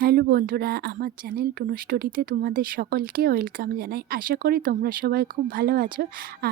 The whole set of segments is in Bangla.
হ্যালো বন্ধুরা, আমার চ্যানেল টুনু স্টোরিতে তোমাদের সকলকে ওয়েলকাম জানাই। আশা করি তোমরা সবাই খুব ভালো আছো,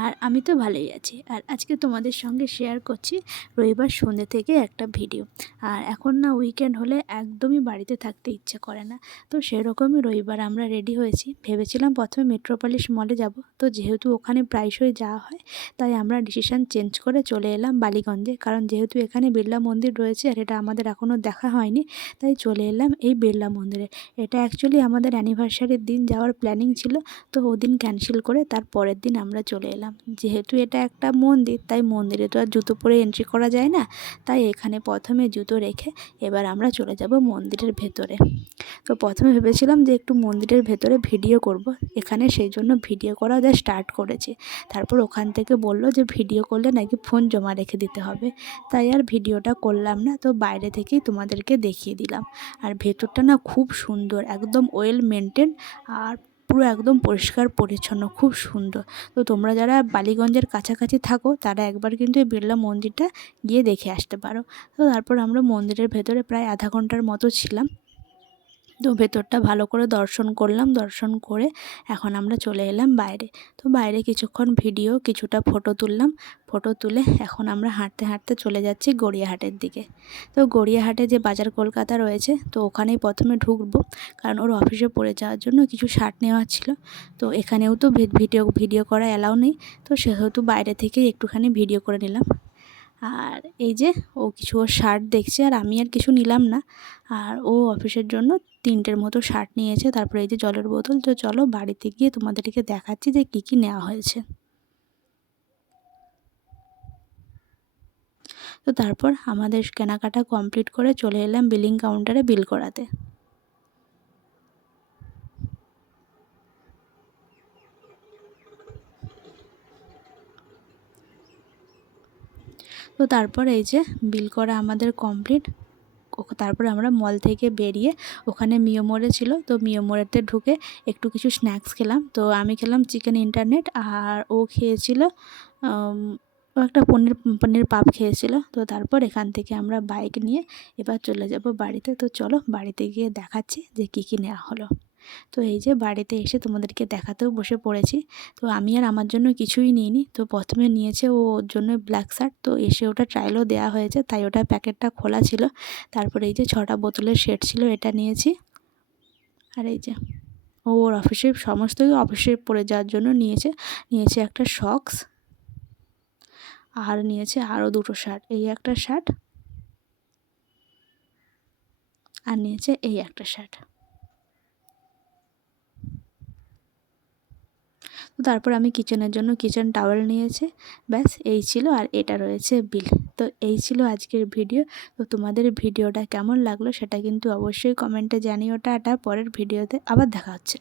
আর আমি তো ভালোই আছি। আর আজকে তোমাদের সঙ্গে শেয়ার করছি রবিবার সন্ধ্যে থেকে একটা ভিডিও। আর এখন না উইকেন্ড হলে একদমই বাড়িতে থাকতে ইচ্ছে করে না, তো সেরকমই রবিবার আমরা রেডি হয়েছি। ভেবেছিলাম প্রথমে মেট্রোপলিস মলে যাব, তো যেহেতু ওখানে প্রায়শই যাওয়া হয় তাই আমরা ডিসিশান চেঞ্জ করে চলে এলাম বালিগঞ্জে। কারণ যেহেতু এখানে বিড়লা মন্দির রয়েছে আর এটা আমাদের এখনও দেখা হয়নি, তাই চলে এলাম এই বিড়লা মন্দিরে। এটা অ্যাকচুয়ালি আমাদের অ্যানিভার্সারির দিন যাওয়ার প্ল্যানিং ছিল, তো ওদিন ক্যান্সেল করে তার পরের দিন আমরা চলে এলাম। যেহেতু এটা একটা মন্দির, তাই মন্দিরে তো আর জুতো পরে এন্ট্রি করা যায় না, তাই এখানে প্রথমে জুতো রেখে এবার আমরা চলে যাব মন্দিরের ভেতরে। তো প্রথমে ভেবেছিলাম যে একটু মন্দিরের ভেতরে ভিডিও করব, এখানে সেই জন্য ভিডিও করা যা স্টার্ট করেছি। তারপর ওখান থেকে বলল যে ভিডিও করলে নাকি ফোন জমা রেখে দিতে হবে, তাই আর ভিডিওটা করলাম না, তো বাইরে থেকেই তোমাদেরকে দেখিয়ে দিলাম। আর ভেতরটা না খুব সুন্দর, একদম ওয়েল মেনটেন, আর পুরো একদম পরিষ্কার পরিচ্ছন্ন, খুব সুন্দর। তো তোমরা যারা বালিগঞ্জের কাছাকাছি থাকো তারা একবার কিন্তু এই বিড়লা মন্দিরটা গিয়ে দেখে আসতে পারো। তো তারপর আমরা মন্দিরের ভেতরে প্রায় আধা ঘন্টার মতো ছিলাম। তো ভেতরটা ভালো করে দর্শন করলাম, দর্শন করে এখন আমরা চলে এলাম বাইরে। তো বাইরে কিছুক্ষণ ভিডিও, কিছুটা ফটো তুললাম। ফটো তুলে এখন আমরা হাঁটতে হাঁটতে চলে যাচ্ছি গড়িয়াহাটের দিকে। তো গড়িয়াহাটে যে বাজার কলকাতা রয়েছে, তো ওখানেই প্রথমে ঢুকবো, কারণ ওর অফিসে পড়ে যাওয়ার জন্য কিছু শার্ট নেওয়ার ছিল। তো এখানেও তো ভিডিও করা অ্যালাউ নেই, তো সেহেতু বাইরে থেকেই একটুখানি ভিডিও করে নিলাম। আর এই যে ও কিছু ওর শার্ট দেখছে, আর আমি আর কিছু নিলাম না। আর ও অফিসের জন্য 3টের মতো শার্ট নিয়েছে। তারপরে এই যে জলের বোতল। তো চলো বাড়িতে গিয়ে তোমাদেরকে দেখাচ্ছি যে কী কী নেওয়া হয়েছে। তো তারপর আমাদের কেনাকাটা কমপ্লিট করে চলে এলাম বিলিং কাউন্টারে বিল করাতে। তো তারপর এই যে বিল করা আমাদের কমপ্লিট। তারপরে আমরা মল থেকে বেরিয়ে ওখানে মিয়োমোরে ছিল, তো মিয়োমোরেতে ঢুকে একটু কিছু স্ন্যাক্স খেলাম। তো আমি খেলাম চিকেন ইন্টারনেট, আর ও খেয়েছিল ও একটা পনির পনির পাপ খেয়েছিল। তো তারপর এখান থেকে আমরা বাইক নিয়ে এবার চলে যাব বাড়িতে। তো চলো বাড়িতে গিয়ে দেখাচ্ছি যে কী কী নেওয়া হলো। তো এই যে বাড়িতে এসে তোমাদেরকে দেখাতেও বসে পড়েছি। তো আমি আর আমার জন্য কিছুই নিইনি। তো প্রথমে নিয়েছে ও ওর জন্য ব্ল্যাক শার্ট, তো এসে ওটা ট্রায়ালও দেওয়া হয়েছে, তাই ওটা প্যাকেটটা খোলা ছিল। তারপরে এই যে 6টা বোতলের সেট ছিল, এটা নিয়েছি। আর এই যে ওর অফিসে সমস্ত অফিসে পরে যাওয়ার জন্য নিয়েছে একটা সক্স, আর নিয়েছে আরও 2টো শার্ট, এই একটা শার্ট, আর নিয়েছে এই একটা শার্ট। তো তারপর আমি কিচেনের জন্য কিচেন টাওয়েল নিয়েছি। ব্যাস এই ছিল, আর এটা রয়েছে বিল। তো এই ছিল আজকের ভিডিও। তো তোমাদের ভিডিওটা কেমন লাগলো সেটা কিন্তু অবশ্যই কমেন্টে জানিও। টাটা, পরের ভিডিওতে আবার দেখা হচ্ছে।